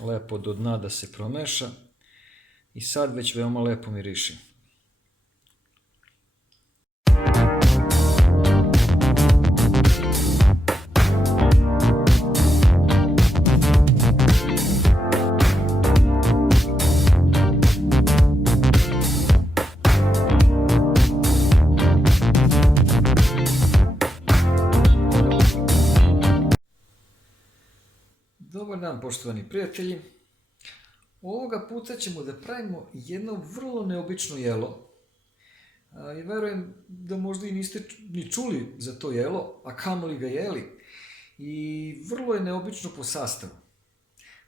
lepo do dna da se promeša i sad već veoma lepo miriši. Dobar dan, poštovani prijatelji. Ovoga puta ćemo da pravimo jedno vrlo neobično jelo. I verujem da možda i niste ni čuli za to jelo, a kamoli ga jeli. I vrlo je neobično po sastavu,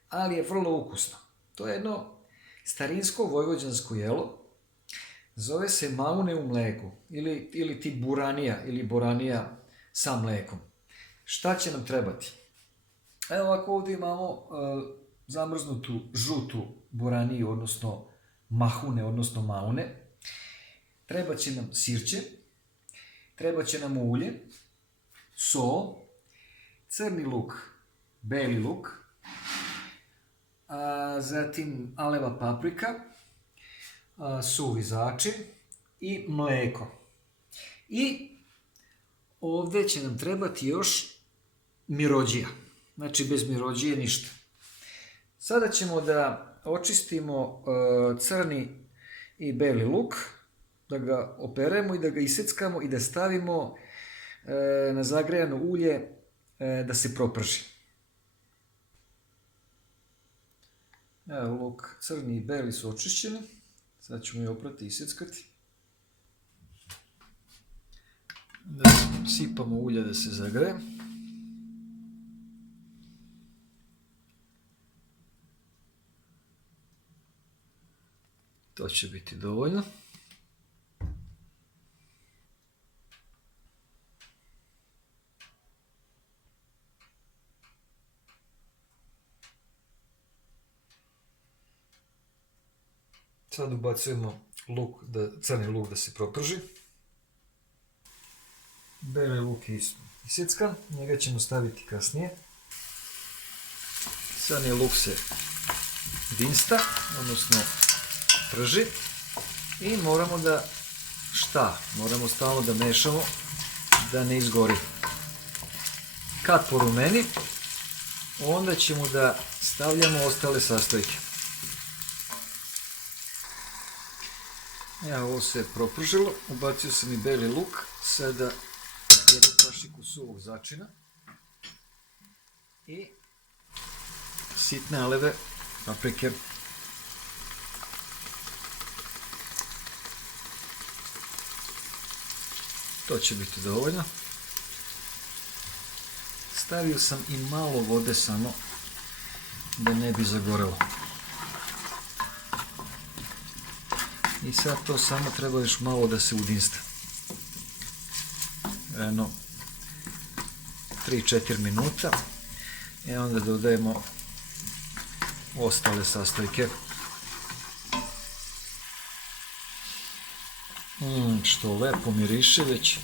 ali je vrlo ukusno. To je jedno starinsko vojvođansko jelo. Zove se maune u mleku ili ti buranija ili boranija sa mlekom. Šta će nam trebati? Evo ovako, ovdje imamo zamrznutu žutu boraniju, odnosno mahune, odnosno maune. Treba će nam sirće, treba će nam ulje, so, crni luk, beli luk, zatim aleva paprika, suvi začin i mleko. I ovdje će nam trebati još mirođija. Znači, bez mirođije ništa. Sada ćemo da očistimo crni i beli luk, da ga operemo i da ga iseckamo i da stavimo na zagrejano ulje da se proprži. Evo, luk crni i beli su očišćeni. Sad ćemo je oprati i iseckati. Da sipamo ulje da se zagreje. To će biti dovoljno. Sad ubacujemo crni luk da se proprži. Beli luk je isjeckan, njega ćemo staviti kasnije. Crni luk se dinsta, odnosno prži i moramo da moramo stalno da mešamo da ne izgori. Kad porumeni, onda ćemo da stavljamo ostale sastojke. Evo, ovo se propržilo, ubacio sam i beli luk, sada jednu kašiku suvog začina i sitne aleve paprike. To će biti dovoljno. Stavio sam i malo vode samo da ne bi zagorelo. I sad to samo treba još malo da se udinsta. Jedno 3-4 minuta. I onda dodajemo ostale sastojke. Što lepo miriše već.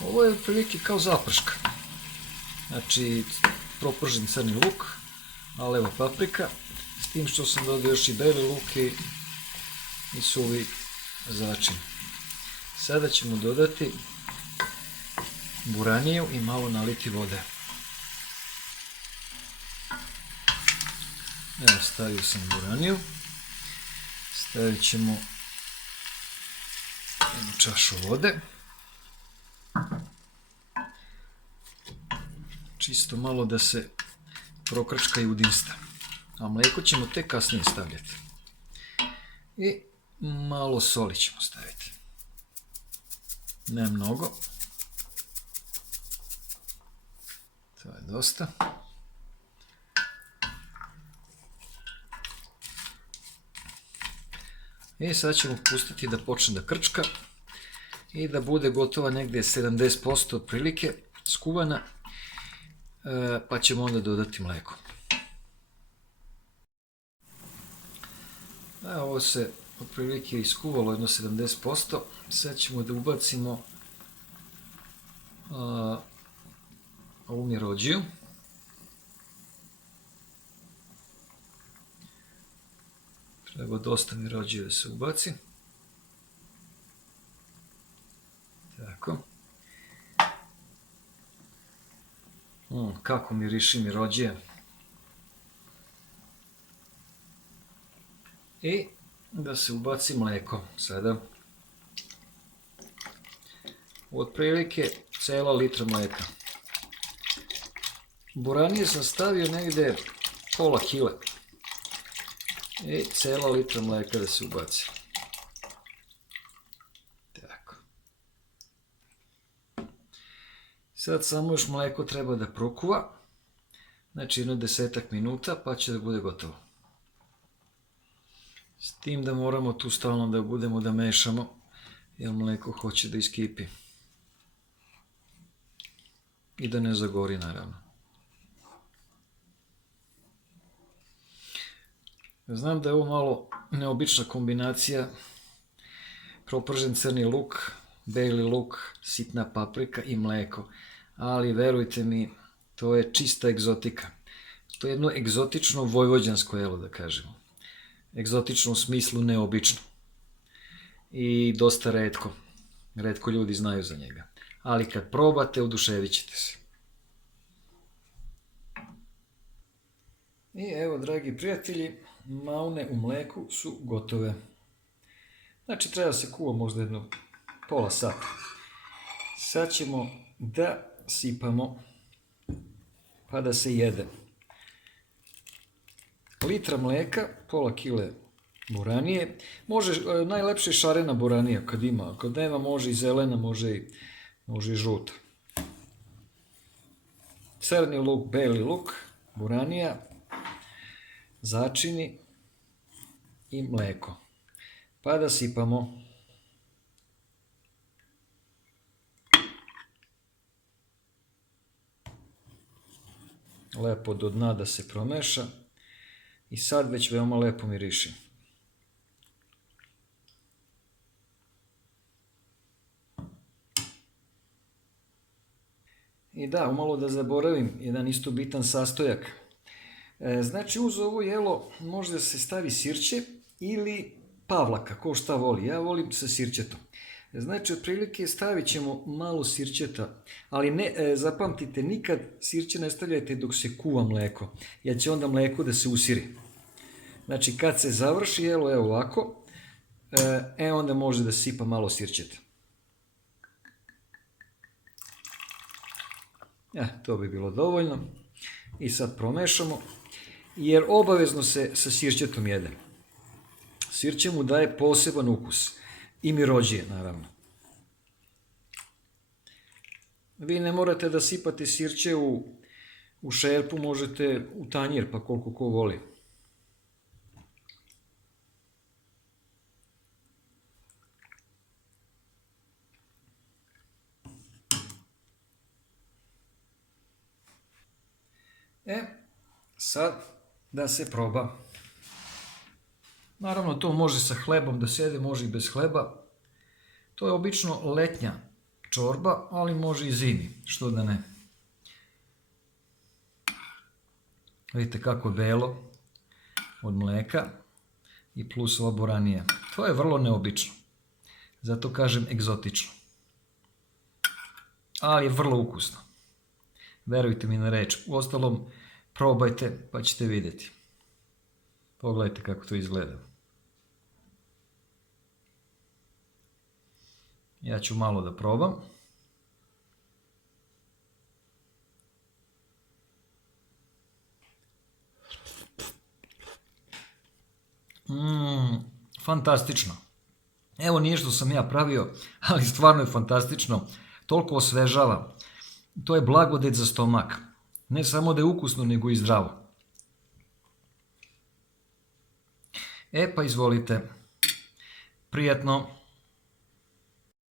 Ovo je otprilike kao zaprška. Znači, propržen crni luk, aleva paprika, s tim što sam dodao još i beli luk i suvi začin. Sada ćemo dodati buraniju i malo naliti vode. Evo, stavio sam buraniju. Stavit ćemo jednu čašu vode. Čisto malo da se prokrčka i udinsta. A mlijeko ćemo tek kasnije stavljati. I malo soli ćemo staviti. Ne mnogo. To je dosta. I sad ćemo pustiti da počne da krčka i da bude gotova negdje 70% otprilike skuvana, pa ćemo onda dodati mlijeko. Ovo se otprilike iskuvalo jedno 70%. Sad ćemo da ubacimo ovu mirođiju. Treba dosta mi rođe da se ubaci. Tako. Kako miriši mi rođe. I da se ubaci mleko sada. Otprilike cela litra mleka. Boranije sam stavio negde pola kile. I cela litra mleka da se ubaci. Tako. Sad samo još mleko treba da prokuva. Znači jedno 10 minuta pa će da bude gotovo. S tim da moramo tu stalno da budemo da mešamo, jer mleko hoće da iskipi. I da ne zagori naravno. Znam da je ovo malo neobična kombinacija. Propržen crni luk, beli luk, sitna paprika i mleko. Ali verujte mi, to je čista egzotika. To je jedno egzotično vojvođansko jelo, da kažemo. Egzotično u smislu neobično. I dosta retko. Retko ljudi znaju za njega. Ali kad probate, oduševit ćete se. I evo, dragi prijatelji, maune u mleku su gotove. Znači, treba se kuva možda jedno pola sata. Sad ćemo da sipamo, pa da se jede. Litra mleka, pola kile boranije. Može, najlepše je šarena boranija kad ima. Ako nema, može i zelena, može i žuta. Crni luk, beli luk, boranija, začini i mleko. Pa da sipamo. Lepo do dna da se promeša. I sad već veoma lepo miriši. I da, umalo da zaboravim jedan isto bitan sastojak. Znači, uz ovo jelo može da se stavi sirće ili pavlaka, ko šta voli. Ja volim sa sirćetom. Znači, otprilike stavit ćemo malo sirćeta, ali ne, zapamtite, nikad sirće ne stavljajte dok se kuva mleko, jer će onda mleko da se usiri. Znači, kad se završi jelo, evo ovako, onda može da sipa malo sirćeta. To bi bilo dovoljno. I sad promešamo, jer obavezno se sa sirćetom jede. Sirće mu daje poseban ukus. I mirođije, naravno. Vi ne morate da sipate sirće u šerpu, možete u tanjir, pa koliko ko voli. Sad da se proba. Naravno, to može sa hlebom da se jede, može i bez hleba. To je obično letnja čorba, ali može i zimi, što da ne. Vidite kako je belo od mleka i plus ova boranija. To je vrlo neobično. Zato kažem egzotično. Ali je vrlo ukusno. Verujte mi na reč. Uostalom, probajte pa ćete vidjeti. Pogledajte kako to izgleda. Ja ću malo da probam. Fantastično. Evo nije što sam ja pravio, ali stvarno je fantastično. Toliko osvežava. To je blagodet za stomak. Ne samo da je ukusno, nego i zdravo. Pa izvolite. Prijatno.